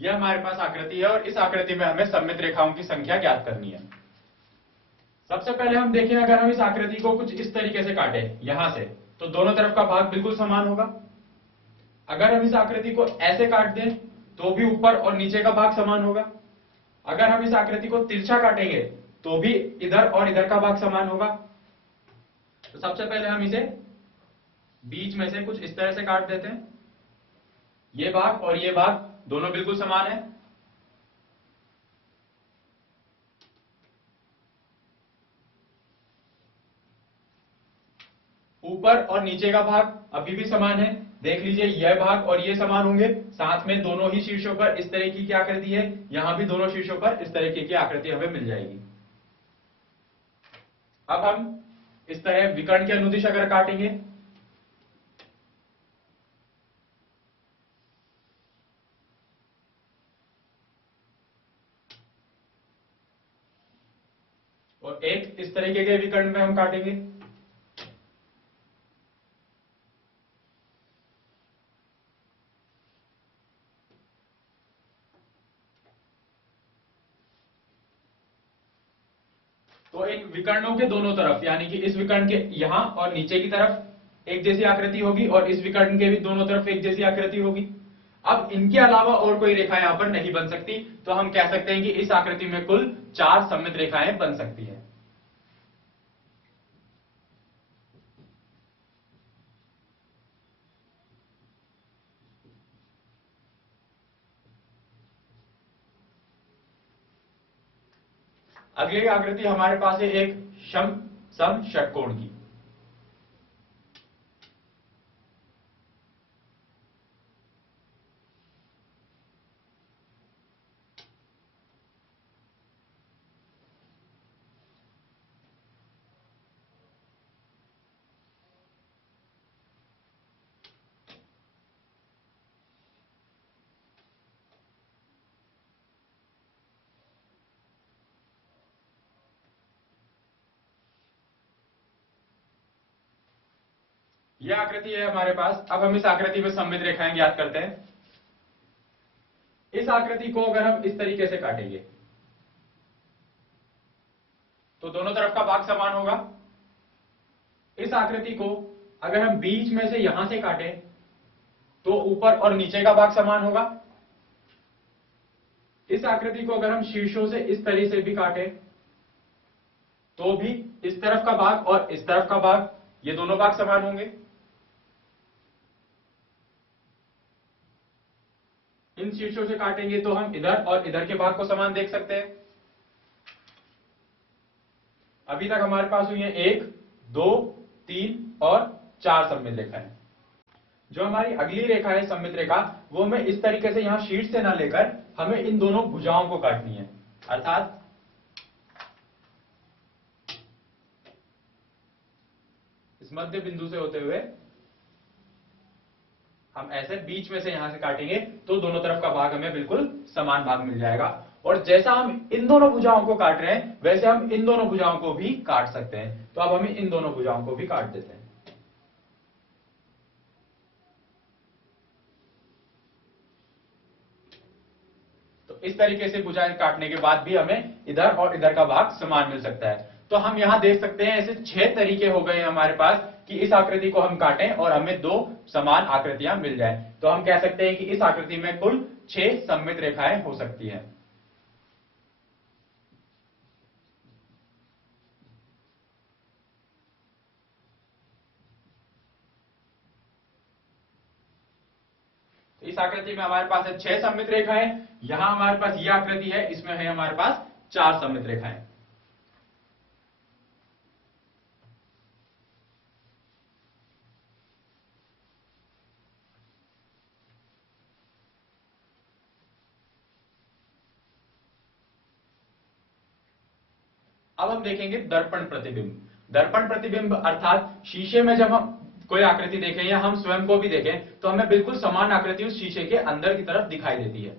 यह हमारे पास आकृति है और इस आकृति में हमें सममित रेखाओं की संख्या ज्ञात करनी है। सबसे पहले हम देखें, अगर हम इस आकृति को कुछ इस तरीके से काटें यहां से, तो दोनों तरफ का भाग बिल्कुल समान होगा। अगर हम इस आकृति को ऐसे काट दें तो भी ऊपर और नीचे का भाग समान होगा। अगर हम इस आकृति को तिरछा काटेंगे तो भी इधर और इधर का भाग समान होगा। तो सबसे पहले हम इसे बीच में से कुछ इस तरह से काट देते हैं। ये भाग और ये भाग दोनों बिल्कुल समान है। ऊपर और नीचे का भाग अभी भी समान है। देख लीजिए, यह भाग और ये समान होंगे। साथ में दोनों ही शीर्षों पर इस तरह की आकृति है, यहां भी दोनों शीर्षों पर इस तरीके की आकृति हमें मिल जाएगी। अब हम इस तरह विकर्ण के अनुदिश अगर काटेंगे, और एक इस तरीके के विकर्ण में हम काटेंगे, तो इन विकर्णों के दोनों तरफ, यानी कि इस विकर्ण के यहां और नीचे की तरफ एक जैसी आकृति होगी और इस विकर्ण के भी दोनों तरफ एक जैसी आकृति होगी। अब इनके अलावा और कोई रेखा यहां पर नहीं बन सकती, तो हम कह सकते हैं कि इस आकृति में कुल 4 सममित रेखाएं बन सकती हैं। अगली आकृति हमारे पास है एक सम षटकोण की। यह आकृति है हमारे पास। अब हम इस आकृति में सममित रेखाएं ज्ञात करते हैं। इस आकृति को अगर हम इस तरीके से काटेंगे तो दोनों तरफ का भाग समान होगा। इस आकृति को अगर हम बीच में से यहां से काटें तो ऊपर और नीचे का भाग समान होगा। इस आकृति को अगर हम शीर्षों से इस तरह से भी काटें तो भी इस तरफ का भाग और इस तरफ का भाग, ये दोनों भाग समान होंगे। इन शीर्षों से काटेंगे तो हम इधर और इधर के भाग को समान देख सकते हैं। अभी तक हमारे पास हुई है 1, 2, 3 और 4 सममित रेखाएं। जो हमारी अगली रेखा है सममित रेखा, वो हमें इस तरीके से यहां शीर्ष से ना लेकर हमें इन दोनों भुजाओं को काटनी है। अर्थात इस मध्य बिंदु से होते हुए हम ऐसे बीच में से यहां से काटेंगे तो दोनों तरफ का भाग हमें बिल्कुल समान भाग मिल जाएगा। और जैसा हम इन दोनों भुजाओं को काट रहे हैं वैसे हम इन दोनों भुजाओं को भी काट सकते हैं। तो अब हम इन दोनों भुजाओं को भी काट देते हैं। तो इस तरीके से भुजाएं काटने के बाद भी हमें इधर और इधर का भाग समान मिल सकता है। तो हम यहां देख सकते हैं ऐसे 6 तरीके हो गए हमारे पास कि इस आकृति को हम काटें और हमें 2 समान आकृतियां मिल जाएं। तो हम कह सकते हैं कि इस आकृति में कुल 6 सममित रेखाएं हो सकती हैं। तो इस आकृति में हमारे पास है 6 सममित रेखाएं। यहां हमारे पास यह आकृति है, इसमें है हमारे पास 4 सममित रेखाएं। अब हम देखेंगे दर्पण प्रतिबिंब। दर्पण प्रतिबिंब अर्थात शीशे में जब हम कोई आकृति देखें या हम स्वयं को भी देखें तो हमें बिल्कुल समान आकृति उस शीशे के अंदर की तरफ दिखाई देती है।